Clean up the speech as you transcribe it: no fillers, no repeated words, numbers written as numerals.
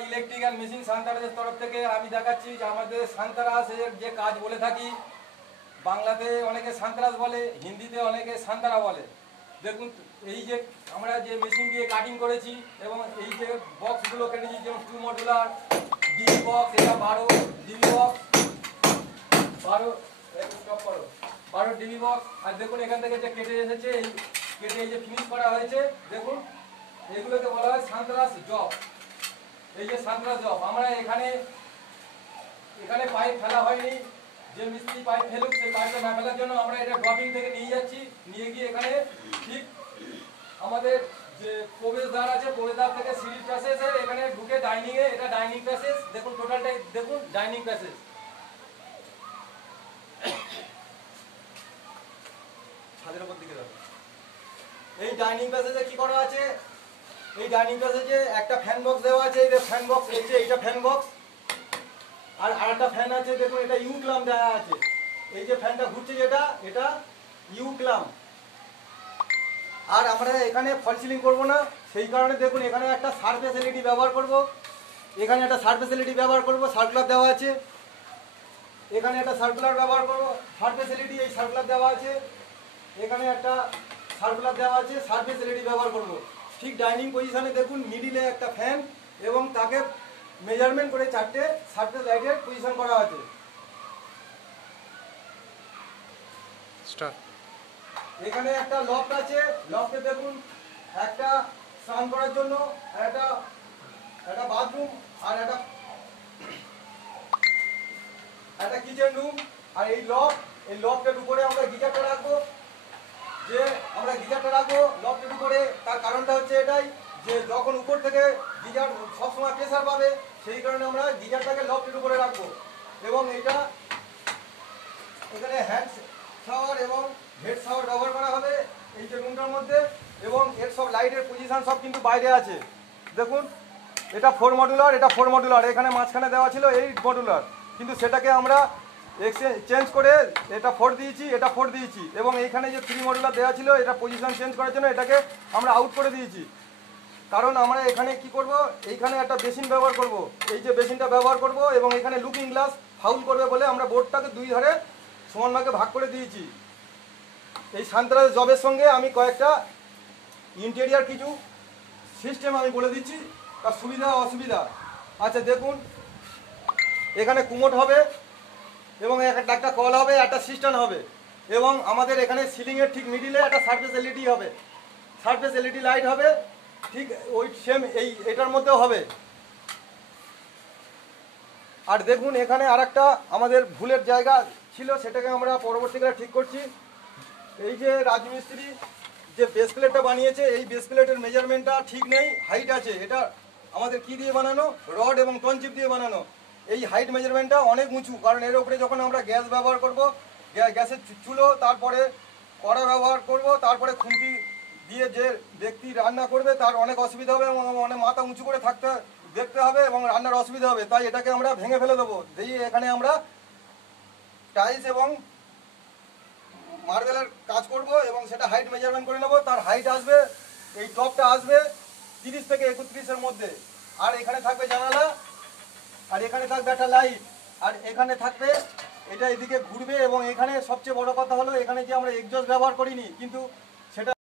Electrical machine সান্তারাজের তরফ থেকে আমি দেখাচ্ছি যে আমাদের সান্তারাজের যে কাজ বলে থাকি, বাংলাতে অনেকে সান্তারাজ বলে, হিন্দিতে অনেকে সান্তারা বলে। দেখুন এই যে আমরা যে মেশিন দিয়ে কাটিং করেছি এবং এই যে বক্সগুলো কেটেছি, যেমন 2 মডুলার ডিবি বক্স, এটা 12 ডিবি বক্স, 12 ডিবি বক্স। আর দেখুন এখান থেকে যে কেটে এসেছে, এই কেটে এই যে ফিনিশ করা হয়েছে, দেখুন এগুলোকে বলা হয় সান্তারাজ জব। এই যে সান্তারাজ জব, আমরা এখানে পাইপ ফেলা হয়নি। যে মিস্ত্রি পাইপ ফেলুক, সেই পাইপটা না ফেলার জন্য আমরা এটা ড্রপিং থেকে নিয়ে যাচ্ছি, নিয়ে গিয়ে এখানে ঠিক আমাদের যে প্রবেশদ্বার আছে, প্রবেশদ্বার থেকে সিঁড়ি প্যাসেজের এখানে ঢুকে ডাইনিংয়ে, এটা ডাইনিং প্যাসেজ। দেখুন টোটালটাই দেখুন ডাইনিং প্যাসেজ। ছাদের উপর দিকে যাবে। এই ডাইনিং প্যাসেজে কি করা আছে? এই ডাইনিং প্যাসেজে একটা ফ্যান বক্স দেওয়া আছে। এই যে ফ্যান বক্স, এই যে এইটা ফ্যান বক্স, আর আরেকটা ফ্যান আছে। দেখুন এটা ইউ ক্লাম দেওয়া আছে। এই যে ফ্যানটা ঘুরছে যেটা, এটা ইউ ক্লাম। আর আমরা এখানে ফল সিলিং করবো না, সেই কারণে দেখুন এখানে একটা সারফেস এলইডি ব্যবহার করব। এখানে একটা সারফেস এলইডি ব্যবহার করব, সার্কুলার দেওয়া আছে। এখানে একটা সার্কুলার ব্যবহার করব, সারফেস এলইডি, এই সার্কুলার দেওয়া আছে। এখানে একটা সার্কুলার দেওয়া আছে, সারফেস এলইডি ব্যবহার করব। ঠিক ডাইনিং পজিশনে দেখুন মিডিলে একটা ফ্যান এবং তাকে মেজারমেন্ট করে 4টে সারফেস লাইটের পজিশন করা আছে। এখানে একটা লফট আছে। লফটে দেখুন একটা স্নান করার জন্য, একটা বাথরুম, আর একটা কিচেন রুম। আর এই লফটের উপরে আমরা গিজারটা রাখবো। যে আমরা গিজারটা রাখবো লফটের উপরে, তার কারণটা হচ্ছে এটাই যে যখন উপর থেকে গিজার সবসময় প্রেসার পাবে, সেই কারণে আমরা গিজারটাকে লফটের উপরে রাখবো। এবং এটা এখানে হ্যান্ড শাওয়ার এবং হেড শাওয়ার ব্যবহার করা হবে এই যে রুমটার মধ্যে। এবং এর সব লাইটের পজিশন সব কিন্তু বাইরে আছে। দেখুন এটা 4 মডুলার, এটা 4 মডুলার। এখানে মাঝখানে দেওয়া ছিল 8 মডুলার, কিন্তু সেটাকে আমরা চেঞ্জ করে এটা 4 দিয়েছি, এটা 4 দিয়েছি। এবং এইখানে যে 3 মডুলার দেওয়া ছিল, এটা পজিশন চেঞ্জ করার জন্য এটাকে আমরা আউট করে দিয়েছি। কারণ আমরা এখানে কি করব, এইখানে একটা বেসিন ব্যবহার করব। এই যে বেসিনটা ব্যবহার করব এবং এখানে লুকিং গ্লাস ফাউল করবে বলে আমরা বোর্ডটাকে 2 ধারে সমান ভাগে ভাগ করে দিয়েছি। এই সান্তারাজ জবের সঙ্গে আমি কয়েকটা ইন্টেরিয়ার কিছু সিস্টেম আমি বলে দিচ্ছি, তার সুবিধা অসুবিধা। আচ্ছা দেখুন এখানে কুমোট হবে এবং একটা কল হবে, একটা সিস্টেম হবে। এবং আমাদের এখানে সিলিংয়ের ঠিক মিডিলে একটা সারফেস এলইডি হবে, সারফেস এলইডি লাইট হবে। ঠিক ওই সেম এটার মধ্যেও হবে। আর দেখুন এখানে আরেকটা আমাদের ভুলের জায়গা ছিল, সেটাকে আমরা পরবর্তীকালে ঠিক করছি। এই যে রাজমিস্ত্রি যে বেস প্লেটটা বানিয়েছে, এই বেস প্লেটের মেজারমেন্টটা ঠিক নেই, হাইট আছে। এটা আমাদের কি দিয়ে বানানো? রড এবং টনচিপ দিয়ে বানানো। এই হাইট মেজারমেন্টটা অনেক উঁচু, কারণ এর উপরে যখন আমরা গ্যাস ব্যবহার করব, গ্যাসের চুলো, তারপরে কড়া ব্যবহার করব, তারপরে খুন্তি দিয়ে যে ব্যক্তি রান্না করবে তার অনেক অসুবিধা হবে এবং অনেক মাথা উঁচু করে দেখতে হবে এবং রান্নার অসুবিধা হবে। তাই এটাকে আমরা ভেঙে ফেলে দেবো। দিয়ে এখানে আমরা টাইলস এবং মার্বেলের কাজ করব এবং সেটা হাইট মেজারমেন্ট করে নেব। তার হাইট আসবে, এই টপটা আসবে 30 থেকে 31-এর মধ্যে। আর এখানে থাকবে জানালা, আর এখানে থাকবে একটা লাইট, আর এখানে থাকবে এটা এদিকে ঘুরবে। এবং এখানে সবচেয়ে বড় কথা হলো এখানে যে আমরা এক্সজস্ট ব্যবহার করিনি, কিন্তু সেটা